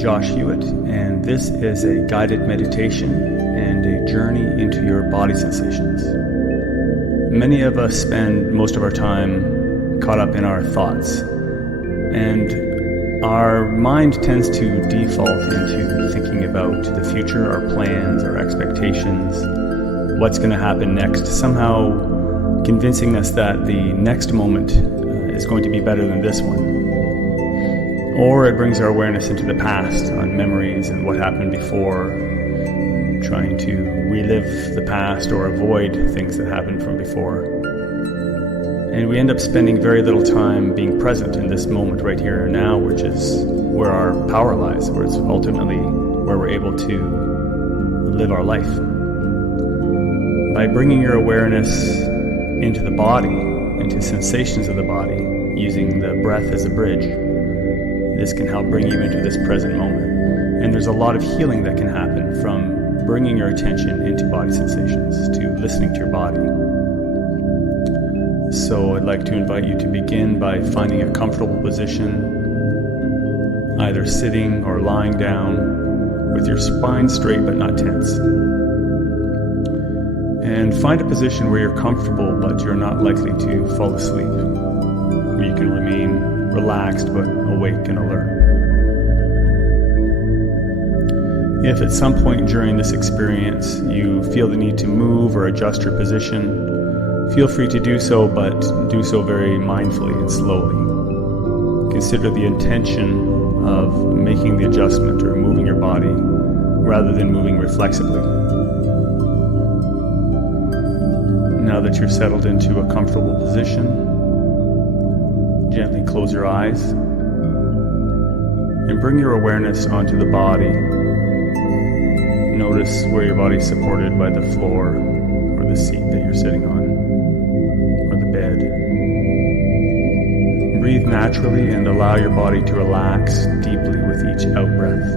Josh Hewitt, and this is a guided meditation and a journey into your body sensations. Many of us spend most of our time caught up in our thoughts, and our mind tends to default into thinking about the future, our plans, our expectations, what's going to happen next, somehow convincing us that the next moment is going to be better than this one. Or it brings our awareness into the past on memories and what happened before, trying to relive the past or avoid things that happened from before. And we end up spending very little time being present in this moment right here and now, which is where our power lies, where it's ultimately where we're able to live our life. By bringing your awareness into the body, into sensations of the body, using the breath as a bridge, this can help bring you into this present moment. And there's a lot of healing that can happen from bringing your attention into body sensations, to listening to your body. So I'd like to invite you to begin by finding a comfortable position, either sitting or lying down with your spine straight but not tense. And find a position where you're comfortable but you're not likely to fall asleep, where you can remain relaxed but awake and alert. If at some point during this experience you feel the need to move or adjust your position, feel free to do so, but do so very mindfully and slowly. Consider the intention of making the adjustment or moving your body rather than moving reflexively. Now that you're settled into a comfortable position, gently close your eyes and bring your awareness onto the body. Notice where your body is supported by the floor or the seat that you're sitting on or the bed. Breathe naturally and allow your body to relax deeply with each out-breath.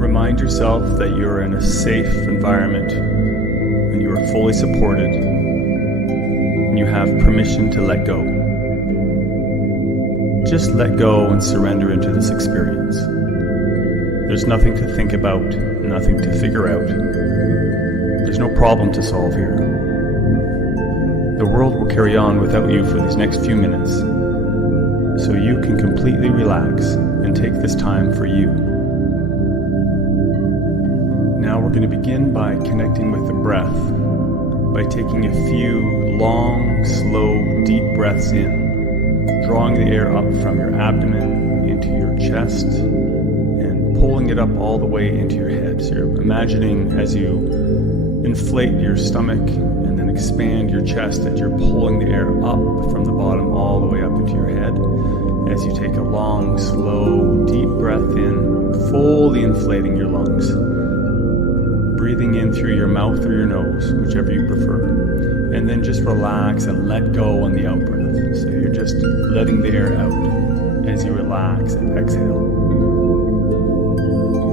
Remind yourself that you're in a safe environment and you are fully supported. You have permission to let go. Just let go and surrender into this experience. There's nothing to think about, nothing to figure out. There's no problem to solve here. The world will carry on without you for these next few minutes, so you can completely relax and take this time for you. Now we're going to begin by connecting with the breath, by taking a few long, slow, deep breaths in, drawing the air up from your abdomen into your chest and pulling it up all the way into your head. So you're imagining as you inflate your stomach and then expand your chest that you're pulling the air up from the bottom all the way up into your head. As you take a long, slow, deep breath in, fully inflating your lungs. Breathing in through your mouth or your nose, whichever you prefer. And then just relax and let go on the out-breath. So you're just letting the air out as you relax and exhale.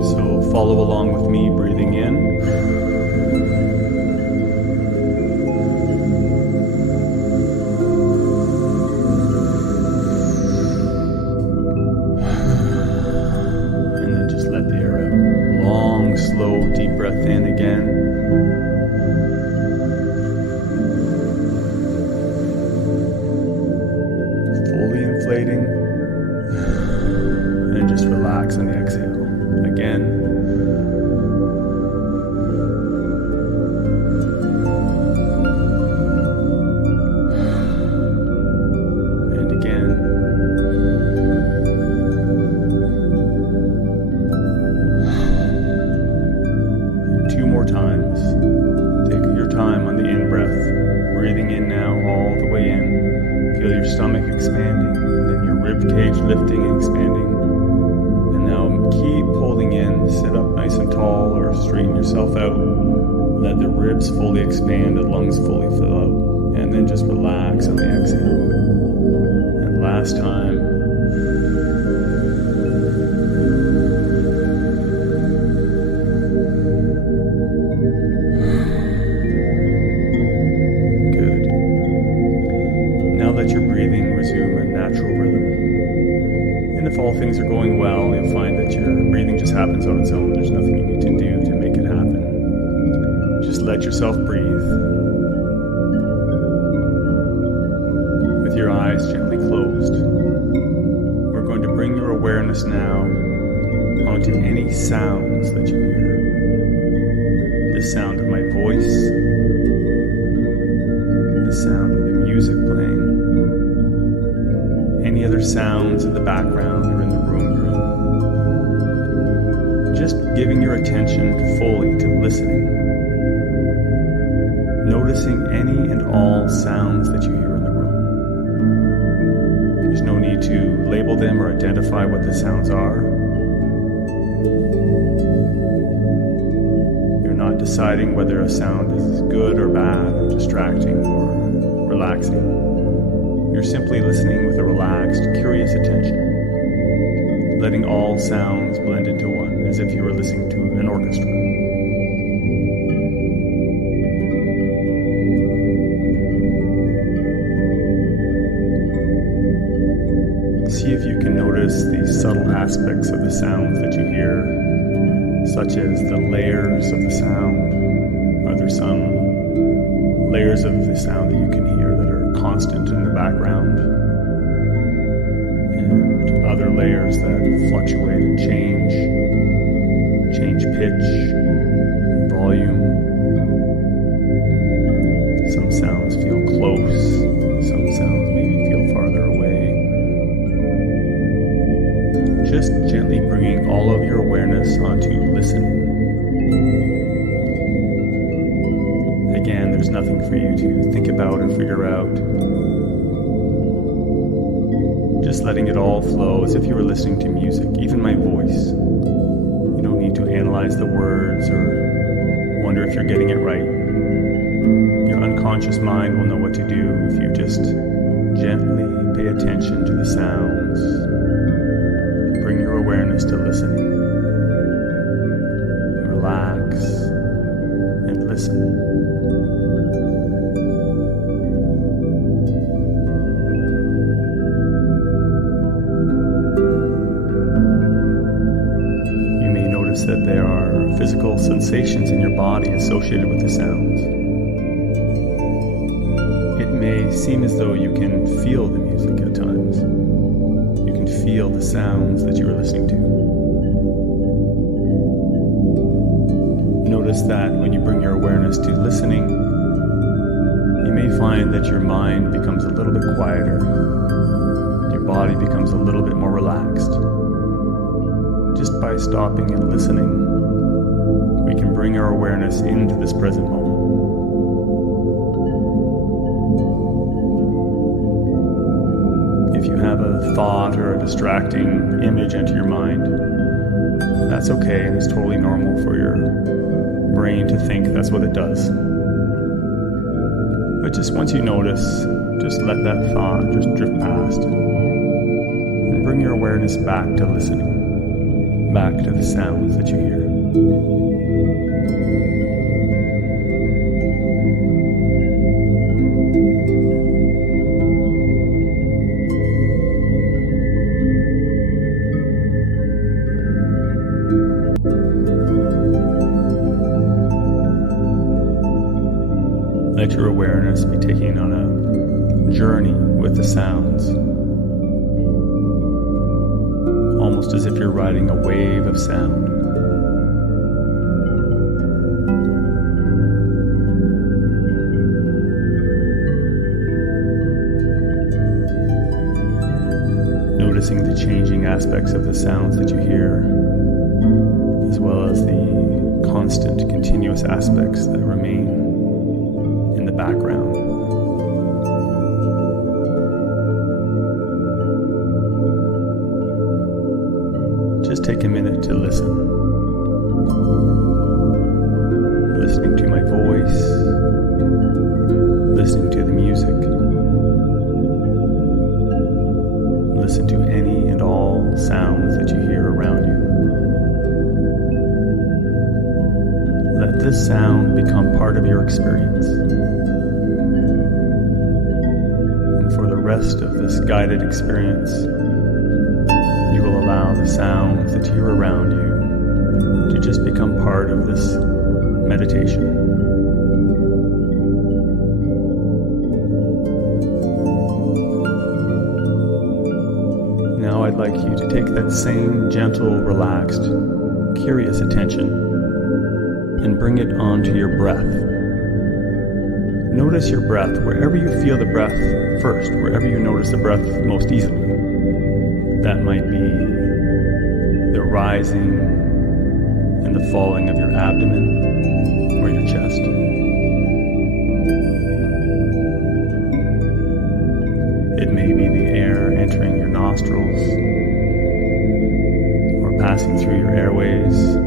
So follow along with me, breathing in. And then just let the air out. Long, slow, deep breath in again. Fully inflating. And just relax on the exhale. Again. And again. Two more times. Take your time on the in-breath. Breathing in now all the way in. Feel your stomach expanding, and then your rib cage lifting and expanding. And now keep holding in. Sit up nice and tall or straighten yourself out. Let the ribs fully expand, the lungs fully fill out. And then just relax on the exhale. And last time. Let your breathing resume a natural rhythm. things are going well, you'll find that your breathing just happens on its own. There's nothing you need to do to make it happen. Just let yourself breathe. With your eyes gently closed, we're going to bring your awareness now onto any sounds that you hear. The sound of my voice, the sound of the music playing, any other sounds in the background or in the room you're in. Just giving your attention fully to listening. Noticing any and all sounds that you hear in the room. There's no need to label them or identify what the sounds are. You're not deciding whether a sound is good or bad, or distracting or relaxing. You're simply listening with a relaxed, curious attention, letting all sounds blend into one, as if you were listening to an orchestra. See if you can notice the subtle aspects of the sounds that you hear, such as the layers of the sound. Are there some layers of the sound that you can hear that are constant in the background, and other layers that fluctuate and change pitch, volume? Some sounds feel close, some sounds maybe feel farther away. Just gently bringing all of your awareness onto listening. Again, there's nothing for you to think about or figure out. Just letting it all flow as if you were listening to music, even my voice. You don't need to analyze the words or wonder if you're getting it right. Your unconscious mind will know what to do if you just gently pay attention to the sounds. Bring your awareness to listening. Relax and listen. That there are physical sensations in your body associated with the sounds. It may seem as though you can feel the music at times. You can feel the sounds that you are listening to. Notice that when you bring your awareness to listening, you may find that your mind becomes a little bit quieter. Your body becomes a little bit more relaxed. Just by stopping and listening, we can bring our awareness into this present moment. If you have a thought or a distracting image enter your mind, that's okay, and it's totally normal for your brain to think that's what it does. But just once you notice, just let that thought just drift past and bring your awareness back to listening. Back to the sounds that you hear. Let your awareness be taken on a journey with the sounds. Almost as if you're riding a wave of sound. Noticing the changing aspects of the sounds that you hear, as well as the constant, continuous aspects that remain in the background. Just take a minute to listen. Listening to my voice, listening to the music. Listen to any and all sounds that you hear around you. Let this sound become part of your experience. And for the rest of this guided experience, you will allow allow the sounds that hear around you to just become part of this meditation. Now I'd like you to take that same gentle, relaxed, curious attention and bring it onto your breath. Notice your breath wherever you feel the breath first, wherever you notice the breath most easily. That might be the rising and the falling of your abdomen or your chest. It may be the air entering your nostrils or passing through your airways.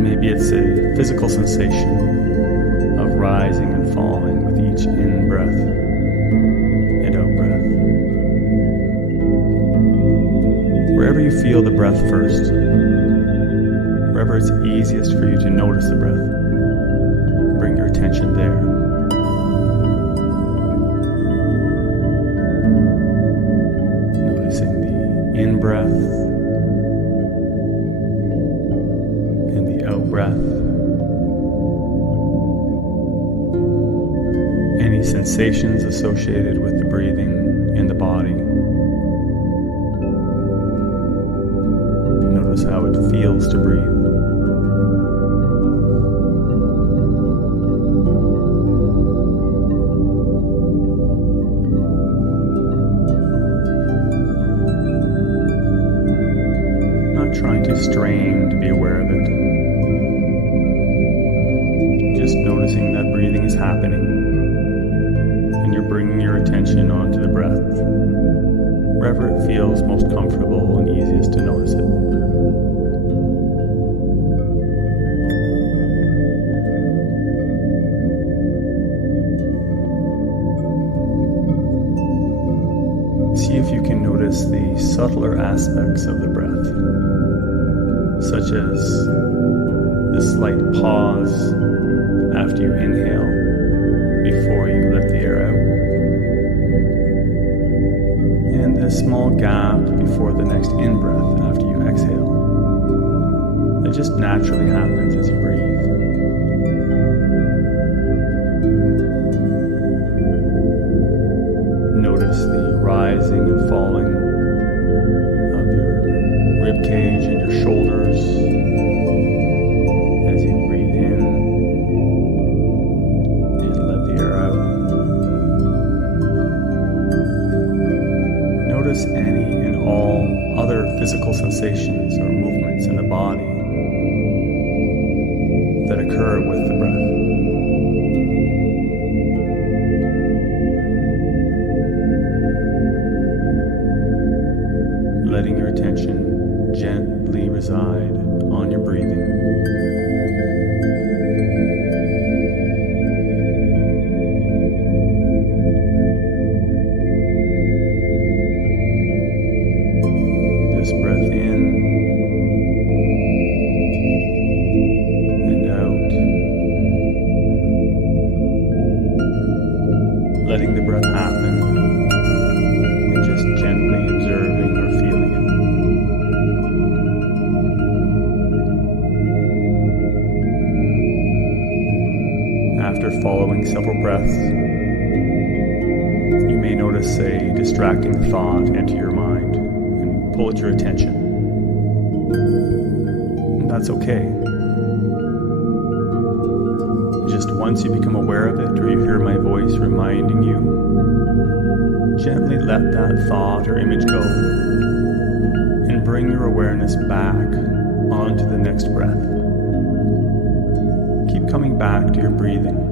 Maybe it's a physical sensation of rising and falling with each in-breath and out-breath. Wherever you feel the breath first, wherever it's easiest for you to notice the breath, bring your attention there. Noticing the in-breath and the out-breath. Any sensations associated with the breathing in the body. Notice how it feels to breathe. Not trying to strain to be aware of it. Just noticing that breathing is happening. And you're bringing your attention onto the breath, wherever it feels most comfortable and easiest to notice it. See if you can notice the subtler aspects of the breath, such as the slight pause after you inhale before you let the air out, and the small gap before the next in-breath after you exhale. It just naturally happens as you breathe. Notice the rising and falling of your rib cage and your shoulders as you breathe in and let the air out. Notice any and all other physical sensations or movements in the body that occur with the breath. Letting your attention gently reside on your breathing. This breath in and out. Letting the breath happen and just gently observing or feeling it. After following several breaths, you may notice a distracting thought enter your mind and pull at your attention. And that's okay. Just once you become aware of it or you hear my voice reminding you, gently let that thought or image go and bring your awareness back onto the next breath. Keep coming back to your breathing.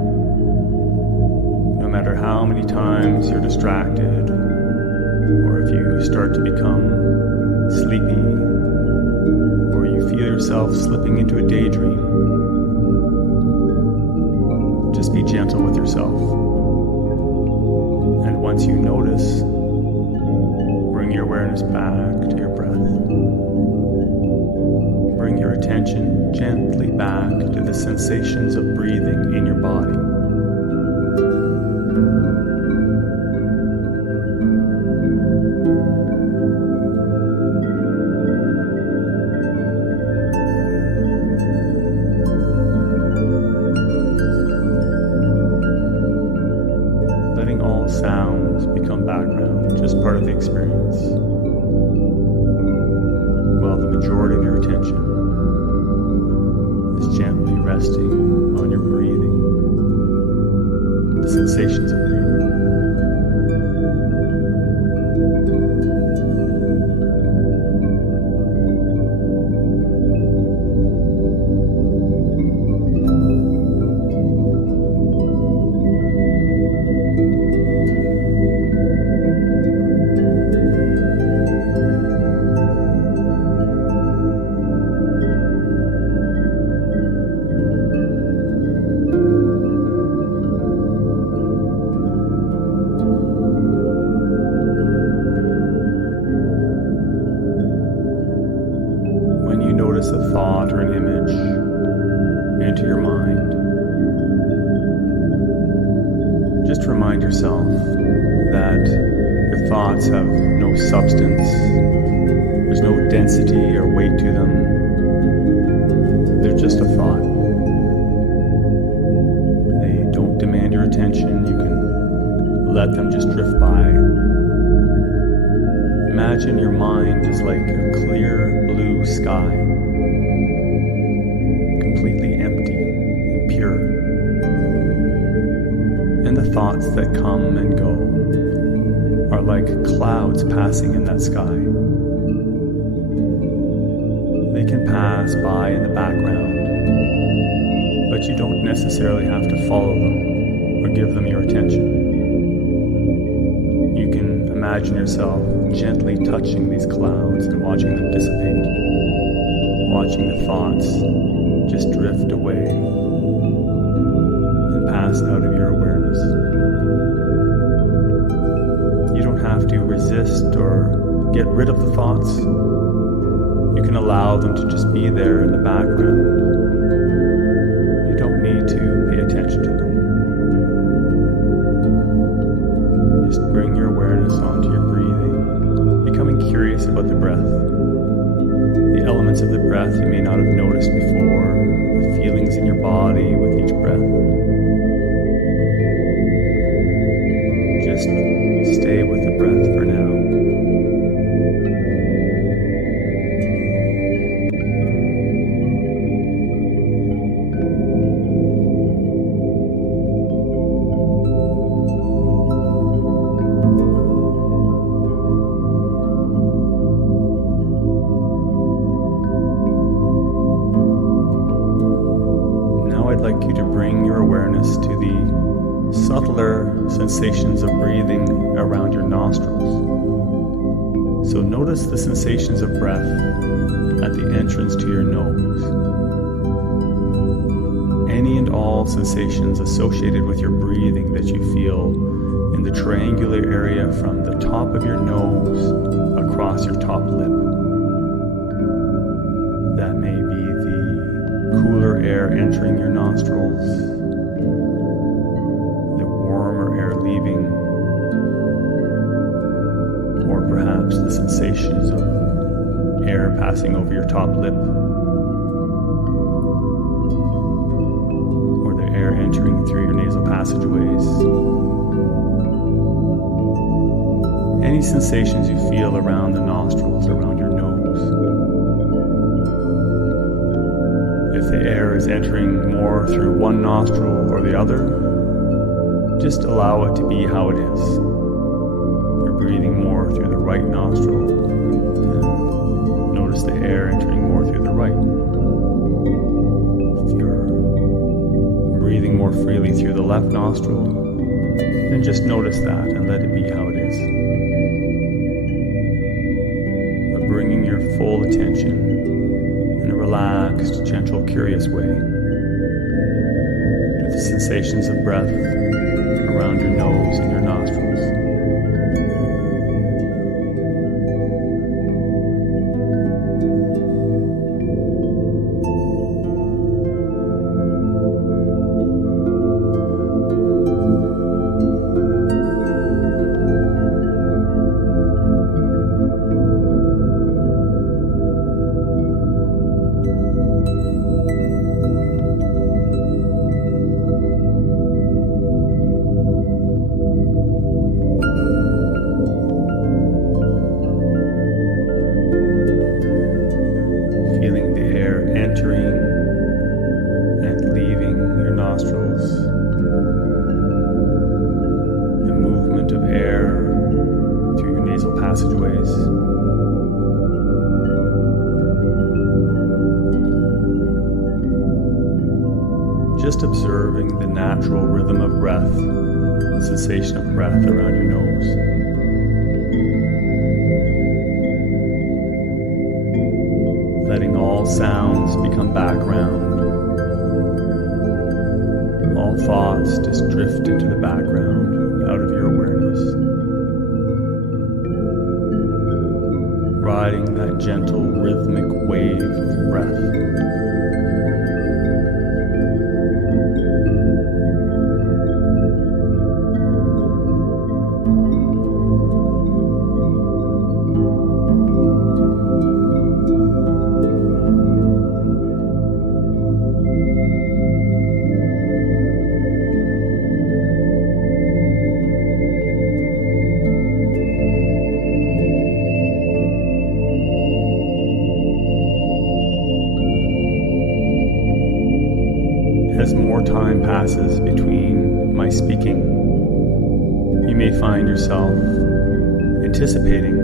No matter how many times you're distracted or if you start to become sleepy or you feel yourself slipping into a daydream, just be gentle with yourself. And once you notice, bring your awareness back to your breath. Bring your attention gently back to the sensations of breathing in your body. experience, while the majority of your attention is gently resting on your breathing, the sensations of breathing. Notice a thought or an image enter your mind. Just remind yourself that your thoughts have no substance, there's no density or weight to them. They're just a thought. They don't demand your attention. You can let them just drift by. Imagine your mind is like a clear blue sky, completely empty and pure. And the thoughts that come and go are like clouds passing in that sky. They can pass by in the background, but you don't necessarily have to follow them or give them your attention. You can imagine yourself gently touching these clouds and watching them dissipate, watching the thoughts just drift away and pass out of your awareness. You don't have to resist or get rid of the thoughts. You can allow them to just be there in the background. You don't need to pay attention to them. Just bring your awareness onto your breathing, becoming curious about the breath. The elements of the breath you may not have noticed before, the feelings in your body with each breath. Just stay with the breath for now. I'd like you to bring your awareness to the subtler sensations of breathing around your nostrils. So notice the sensations of breath at the entrance to your nose. Any and all sensations associated with your breathing that you feel in the triangular area from the top of your nose across your top lip. That may be the cooler air entering your nostrils, the warmer air leaving, or perhaps the sensations of air passing over your top lip, or the air entering through your nasal passageways. Any sensations you feel around the nostrils, around your nose. If the air is entering more through one nostril or the other, just allow it to be how it is. You're breathing more through the right nostril, and notice the air entering more through the right. If you're breathing more freely through the left nostril, then just notice that and let it be how it is. But bringing your full attention in a relaxed, gentle, curious way to the sensations of breath around your nose and your nostrils. just observing the natural rhythm of breath, the sensation of breath around your nose. Letting all sounds become background. All thoughts just drift into the background, out of your awareness. Riding that gentle rhythmic wave of breath. As more time passes between my speaking, you may find yourself anticipating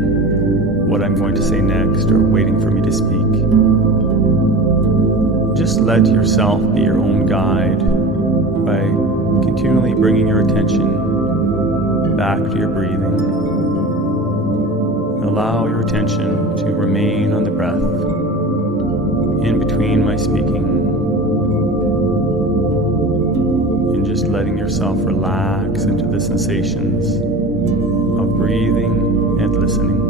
what I'm going to say next or waiting for me to speak. Just let yourself be your own guide by continually bringing your attention back to your breathing. Allow your attention to remain on the breath in between my speaking. Just letting yourself relax into the sensations of breathing and listening.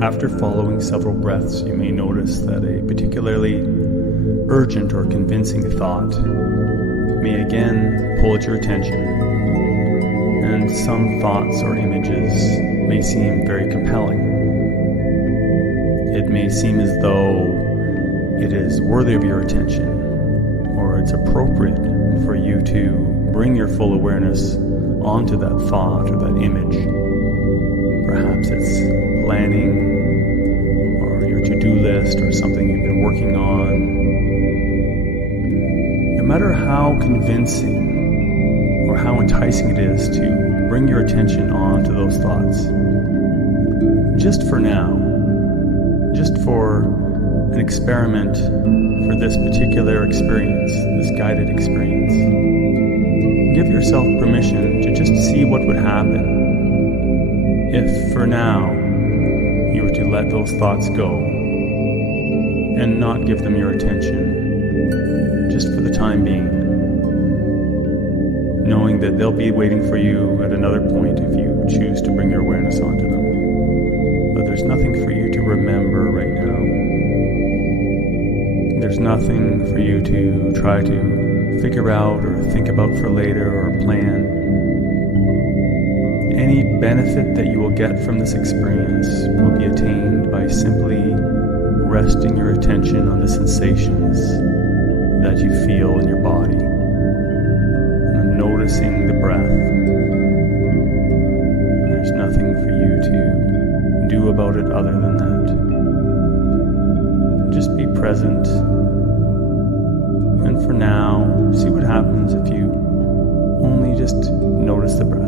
After following several breaths, you may notice that a particularly urgent or convincing thought may again pull at your attention, and some thoughts or images may seem very compelling. It may seem as though it is worthy of your attention, or it's appropriate for you to bring your full awareness onto that thought or that image. Perhaps it's planning or your to-do list or something you've been working on. No matter how convincing or how enticing it is to bring your attention onto those thoughts, just for now, just for an experiment for this particular experience, this guided experience, give yourself permission to just see what would happen if, for now, you were to let those thoughts go and not give them your attention, just for the time being, knowing that they'll be waiting for you at another point if you choose to bring your awareness onto them. But there's nothing for you to remember right now. There's nothing for you to try to figure out or think about for later or plan. Any benefit that you will get from this experience will be attained by simply resting your attention on the sensations that you feel in your body and noticing the breath. There's nothing for you to do about it other than that. Just be present, and for now, see what happens if you only just notice the breath.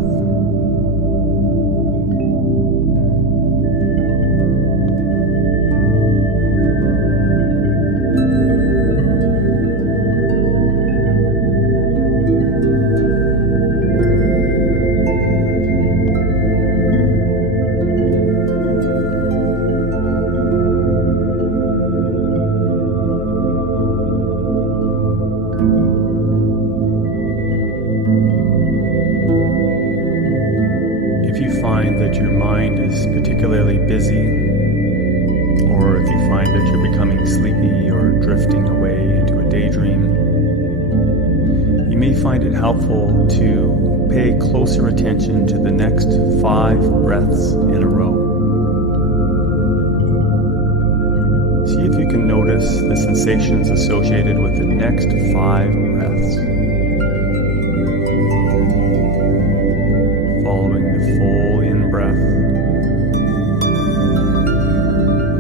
That your mind is particularly busy, or if you find that you're becoming sleepy or drifting away into a daydream, you may find it helpful to pay closer attention to the next 5 breaths in a row. See if you can notice the sensations associated with the next 5 breaths. Following the full in breath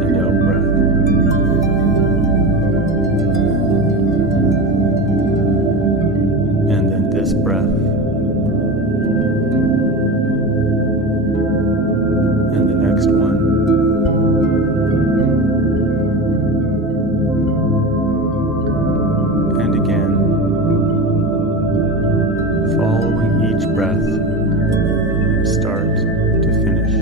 and out breath. And then this breath. And the next one. And again, following each breath, start to finish.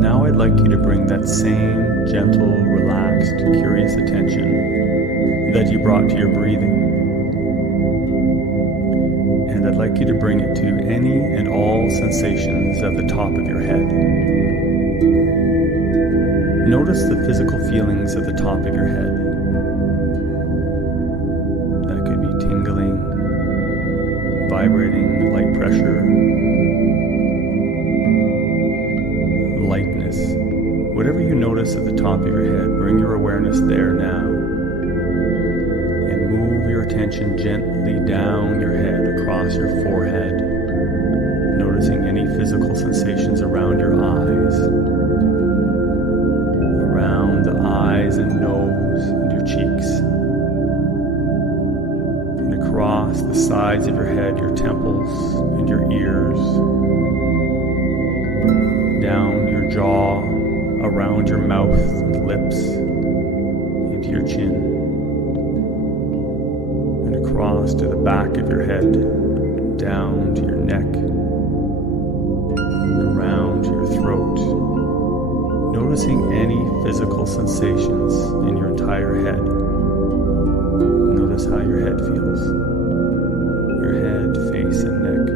Now I'd like you to bring that same gentle, relaxed, curious attention that you brought to your breathing. And I'd like you to bring it to any and all sensations at the top of your head. Notice the physical feelings at the top of your head. That could be tingling, vibrating, light pressure, lightness. Whatever you notice at the top of your head, bring your awareness there now. And move your attention gently down your head, across your forehead, noticing any physical sensations around your eyes, around the eyes and nose and your cheeks, and across the sides of your head, your temples and your ears, down your jaw, around your mouth and lips, into your chin, and across to the back of your head, down to your neck, around to your throat, noticing any physical sensations in your entire head. Notice how your head feels, your head, face, and neck.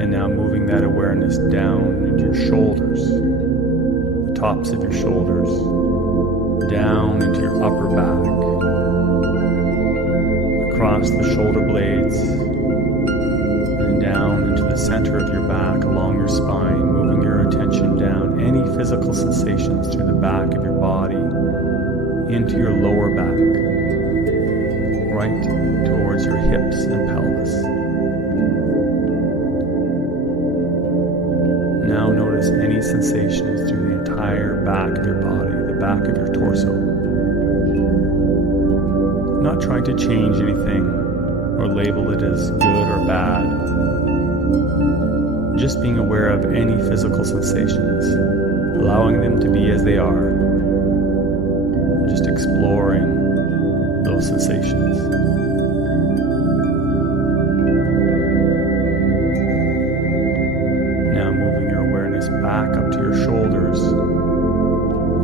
And now moving that awareness down into your shoulders, the tops of your shoulders, down into your upper back, across the shoulder blades, and down into the center of your back, along your spine, moving your attention down any physical sensations through the back of your body, into your lower back, right towards your hips and pelvis. Now notice any sensations through the entire back of your body, the back of your torso. Not trying to change anything or label it as good or bad. Just being aware of any physical sensations, allowing them to be as they are. Just exploring those sensations. Back up to your shoulders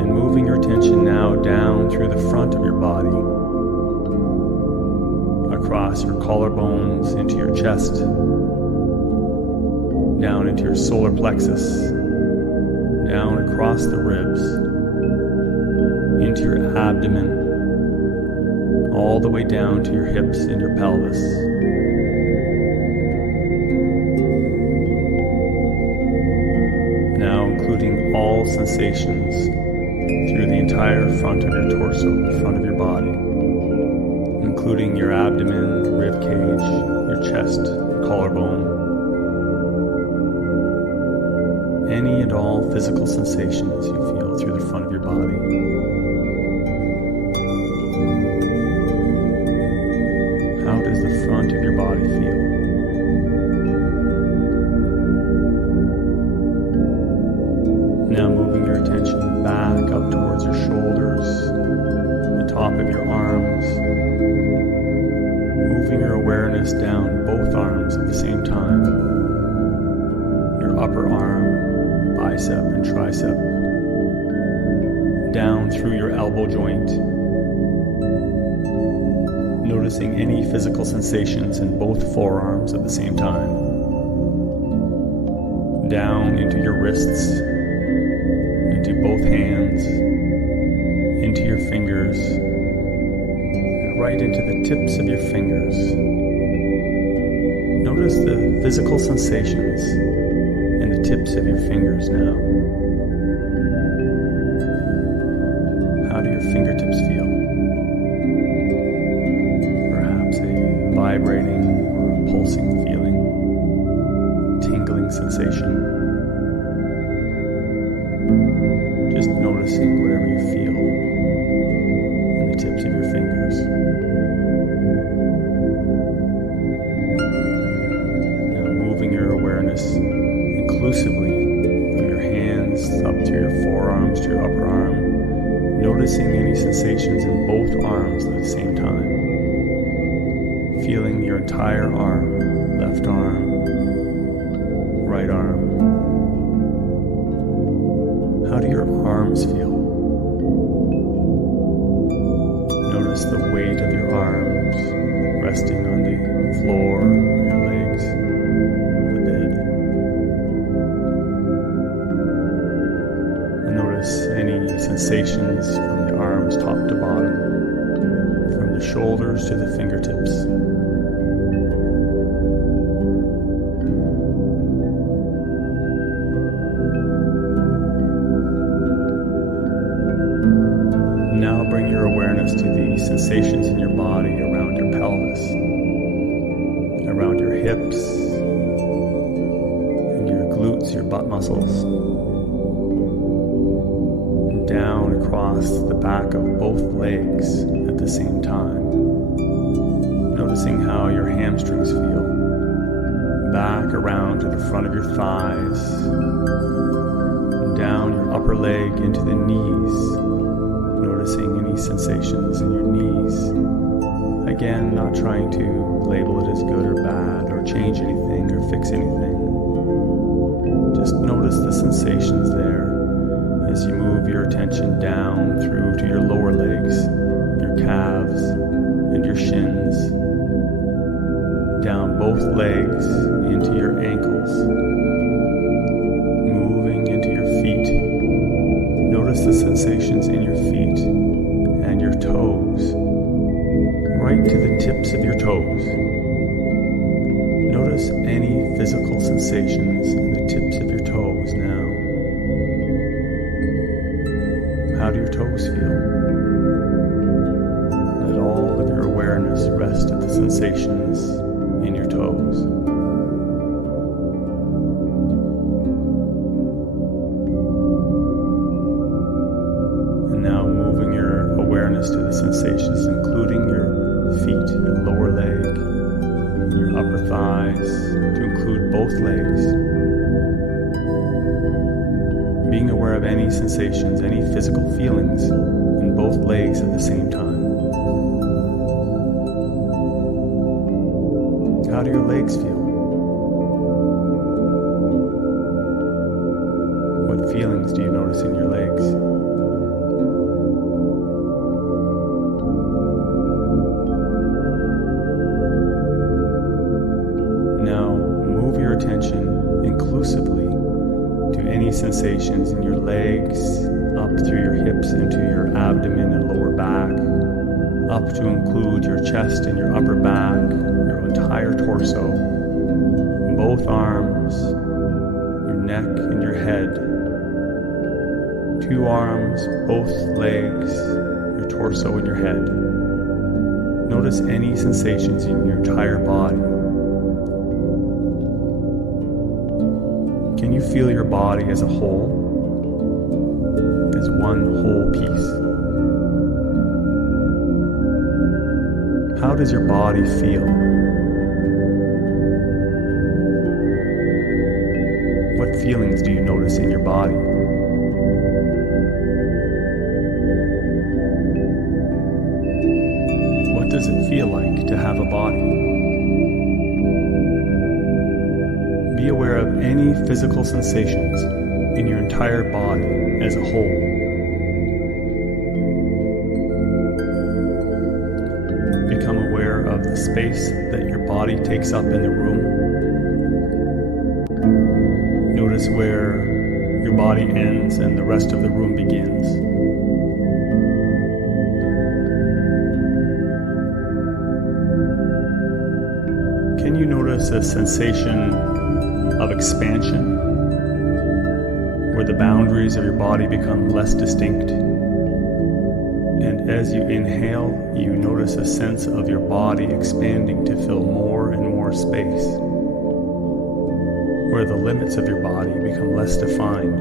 and moving your attention now down through the front of your body, across your collarbones into your chest, down into your solar plexus, down across the ribs, into your abdomen, all the way down to your hips and your pelvis. Now including all sensations through the entire front of your torso, the front of your body, including your abdomen, rib cage, your chest, collarbone, any and all physical sensations you feel through the front of your body. How does the front of your body feel? Now moving your attention back up towards your shoulders, the top of your arms, moving moving your awareness down both arms at the same time. Your upper arm, bicep and tricep, down through your elbow joint. Noticing any physical sensations in both forearms at the same time. Down into your wrists, into both hands, into your fingers, and right into the tips of your fingers. Notice the physical sensations in the tips of your fingers now. How do your fingertips feel? Perhaps a vibrating or pulsing feeling, tingling sensation. Just noticing whatever you feel in the tips of your fingers. Now moving your awareness inclusively from your hands up to your forearms to your upper arm, noticing any sensations in both arms at the same time. Feeling your entire arm, left arm, right arm. How do your arms feel? Notice the weight of your arms resting on the floor, or your legs, the bed. And notice any sensations from the arms top to bottom, from the shoulders to the fingertips. Now bring your awareness to the sensations in your body around your pelvis, around your hips, and your glutes, your butt muscles, and down across the back of both legs at the same time. Noticing how your hamstrings feel, back around to the front of your thighs, and down your upper leg into the knees. Noticing any sensations in your knees. Again, not trying to label it as good or bad, or change anything or fix anything. Just notice the sensations there as you move your attention down through to your lower legs, your calves, and your shins. Down both legs into your ankles. Moving into your feet. Notice the sensations in your feet and your toes, right to the tips of your toes. Notice any physical sensations in the tips of your toes now. How do your toes feel? Let all of your awareness rest at the sensations in your toes. Now moving your awareness to the sensations, including your feet, your lower leg, and your upper thighs, to include both legs. Being aware of any sensations, any physical feelings in both legs at the same time. How do your legs feel? What feelings do you notice in your legs? Attention inclusively to any sensations in your legs, up through your hips into your abdomen and lower back, up to include your chest and your upper back, your entire torso, both arms, your neck and your head, 2 arms, both legs, your torso and your head. Notice any sensations in your entire body. Can you feel your body as a whole, as one whole piece? How does your body feel? What feelings do you notice in your body? What does it feel like to have a body? be aware of any physical sensations in your entire body as a whole. Become aware of the space that your body takes up in the room. Notice where your body ends and the rest of the room begins. Can you notice a sensation of expansion, where the boundaries of your body become less distinct? And as you inhale, you notice a sense of your body expanding to fill more and more space, where the limits of your body become less defined.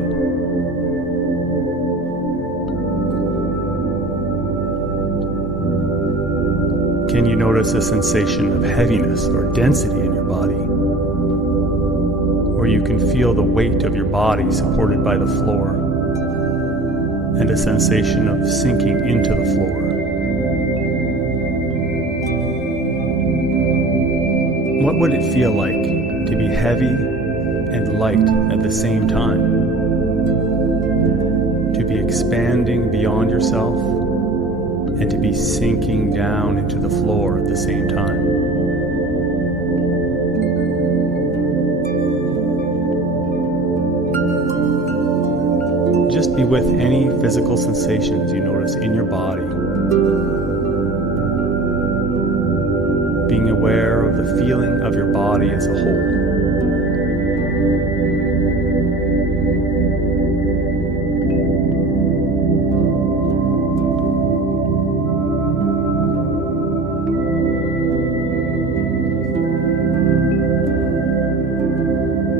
Can you notice a sensation of heaviness or density in your body, where you can feel the weight of your body supported by the floor, and a sensation of sinking into the floor? What would it feel like to be heavy and light at the same time? To be expanding beyond yourself and to be sinking down into the floor at the same time. Just be with any physical sensations you notice in your body, being aware of the feeling of your body as a whole.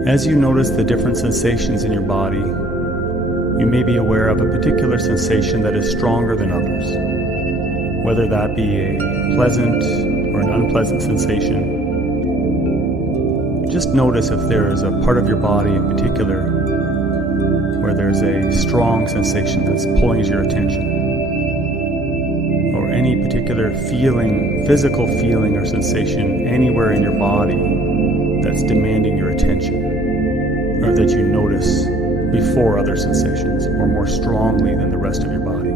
As you notice the different sensations in your body, you may be aware of a particular sensation that is stronger than others, whether that be a pleasant or an unpleasant sensation. Just notice if there is a part of your body in particular where there's a strong sensation that's pulling your attention, or any particular feeling, physical feeling or sensation anywhere in your body that's demanding your attention, or that you notice before other sensations, or more strongly than the rest of your body.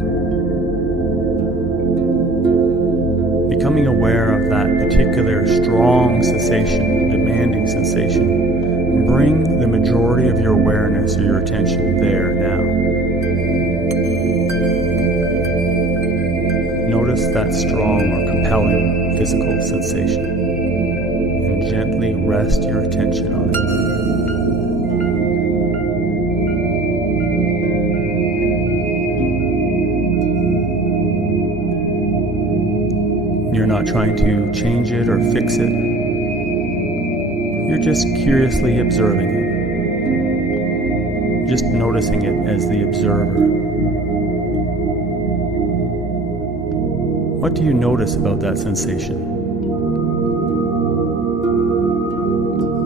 Becoming aware of that particular strong sensation, demanding sensation, bring the majority of your awareness or your attention there now. Notice that strong or compelling physical sensation, and gently rest your attention on it. You're not trying to change it or fix it. You're just curiously observing it. Just noticing it as the observer. What do you notice about that sensation?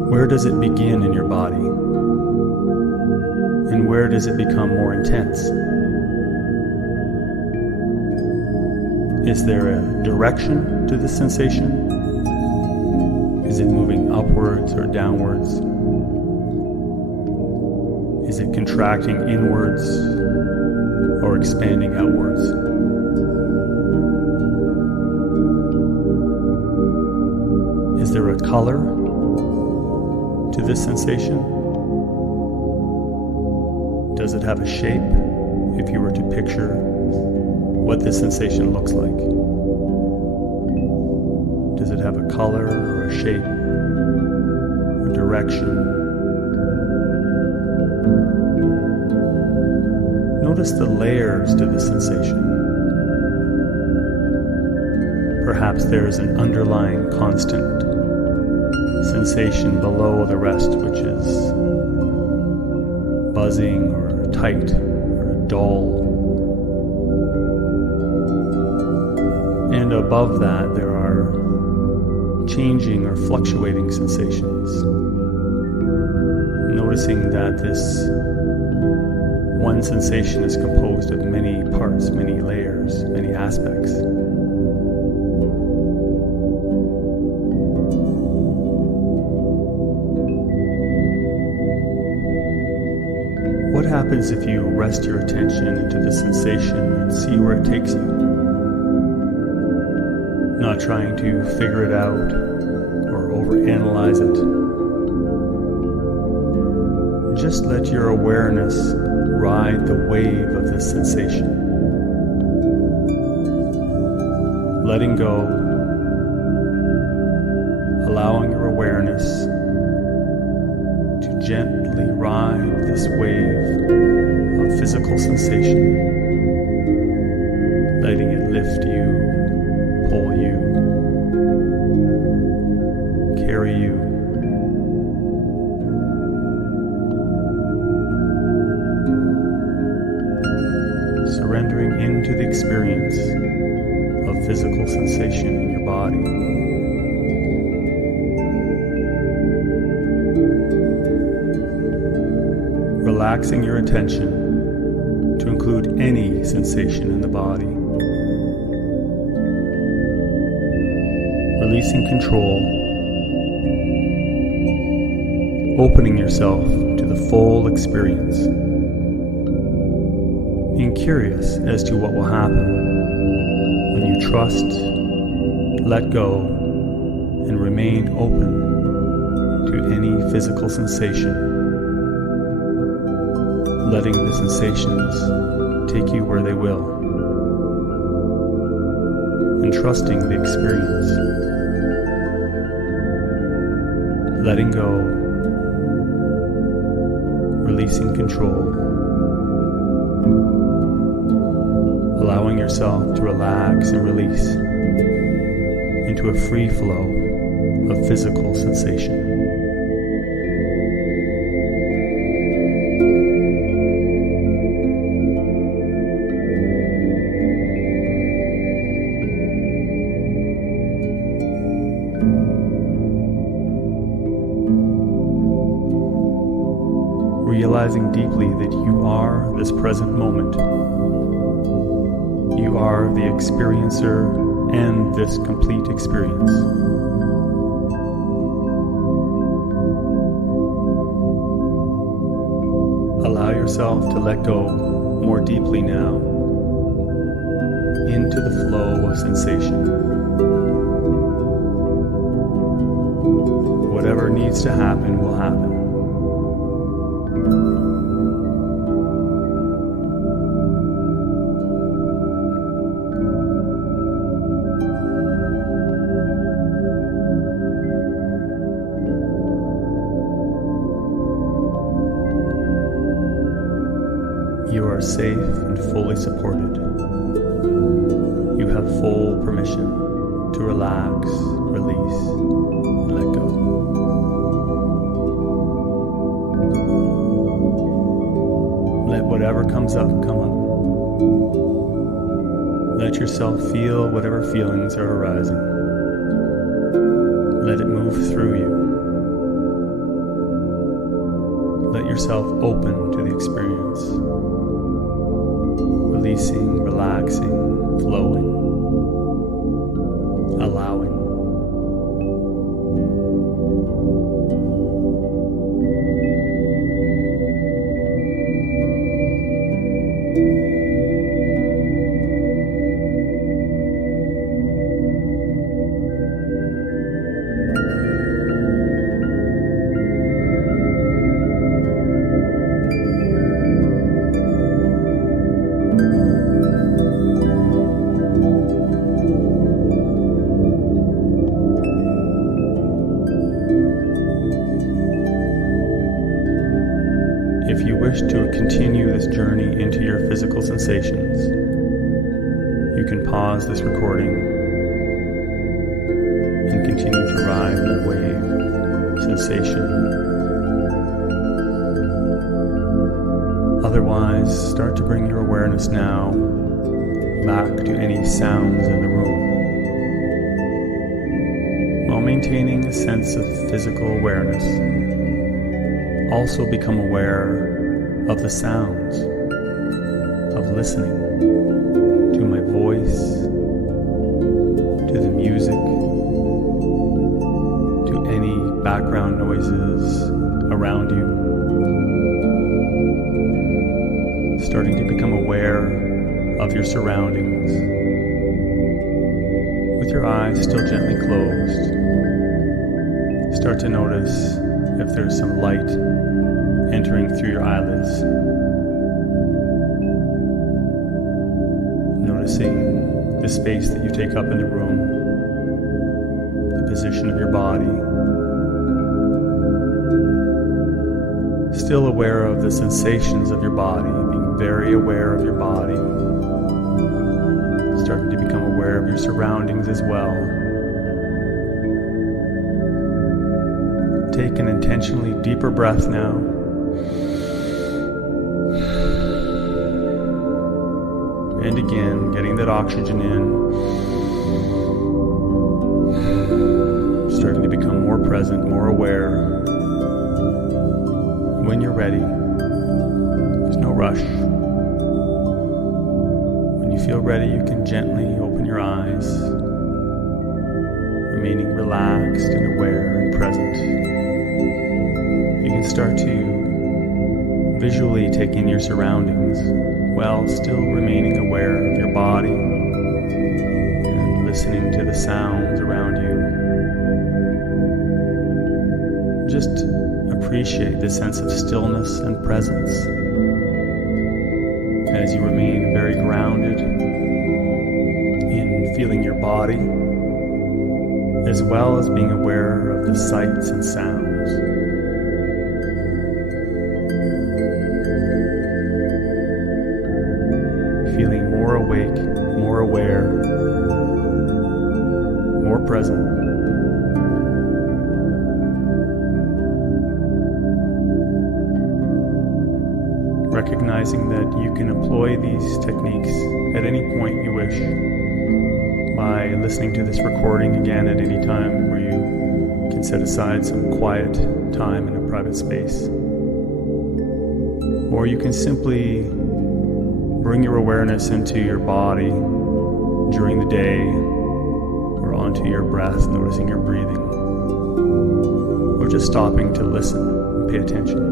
Where does it begin in your body? And where does it become more intense? Is there a direction to the sensation? Is it moving upwards or downwards? Is it contracting inwards or expanding outwards? Is there a color to this sensation? Does it have a shape, if you were to picture what this sensation looks like? Does it have a color or a shape or direction? Notice the layers to the sensation. Perhaps there is an underlying constant sensation below the rest, which is buzzing or tight or dull. And above that, there are changing or fluctuating sensations. Noticing that this one sensation is composed of many parts, many layers, many aspects. happens if you rest your attention into the sensation and see where it takes you? Not trying to figure it out or overanalyze it. Just let your awareness ride the wave of this sensation. Letting go, allowing your awareness to gently ride this wave of physical sensation, letting it lift you, pull you, carry you. Surrendering into the experience of physical sensation in your body. Relaxing your attention to include any sensation in the body. Releasing control. Opening yourself to the full experience. Being curious as to what will happen when you trust, let go, and remain open to any physical sensation, letting the sensations take you where they will, and trusting the experience, letting go, releasing control, allowing yourself to relax and release into a free flow of physical sensation. Realizing deeply that you are this present moment. You are the experiencer and this complete experience. Allow yourself to let go more deeply now into the flow of sensation. Whatever needs to happen will happen. You are safe and fully supported. You have full permission to relax, release, and let go. Let whatever comes up come up. Let yourself feel whatever feelings are arising. Let it move through you. Let yourself open to the experience. Releasing, relaxing, flowing, allowing. If you wish to continue this journey into your physical sensations, you can pause this recording and continue to ride the wave of sensation. Otherwise, start to bring your awareness now back to any sounds in the room, while maintaining a sense of physical awareness. Also become aware of the sounds, of listening to my voice, to the music, to any background noises around you. starting to become aware of your surroundings. With your eyes still gently closed, start to notice if there's some light entering through your eyelids. Noticing the space that you take up in the room, the position of your body. Still aware of the sensations of your body, being very aware of your body. Starting to become aware of your surroundings as well. Take an intentionally deeper breath now. And again, getting that oxygen in. Starting to become more present, more aware. When you're ready, there's no rush. When you feel ready, you can gently open your eyes, remaining relaxed and aware and present. You can start to visually take in your surroundings while still remaining aware of your body and listening to the sounds around you. Just appreciate the sense of stillness and presence as you remain very grounded in feeling your body, as well as being aware of the sights and sounds. Feeling more awake, more aware, more present. Recognizing that you can employ these techniques at any point you wish by listening to this recording again at any time where you can set aside some quiet time in a private space. Or you can simply bring your awareness into your body during the day or onto your breath, noticing your breathing, or just stopping to listen and pay attention.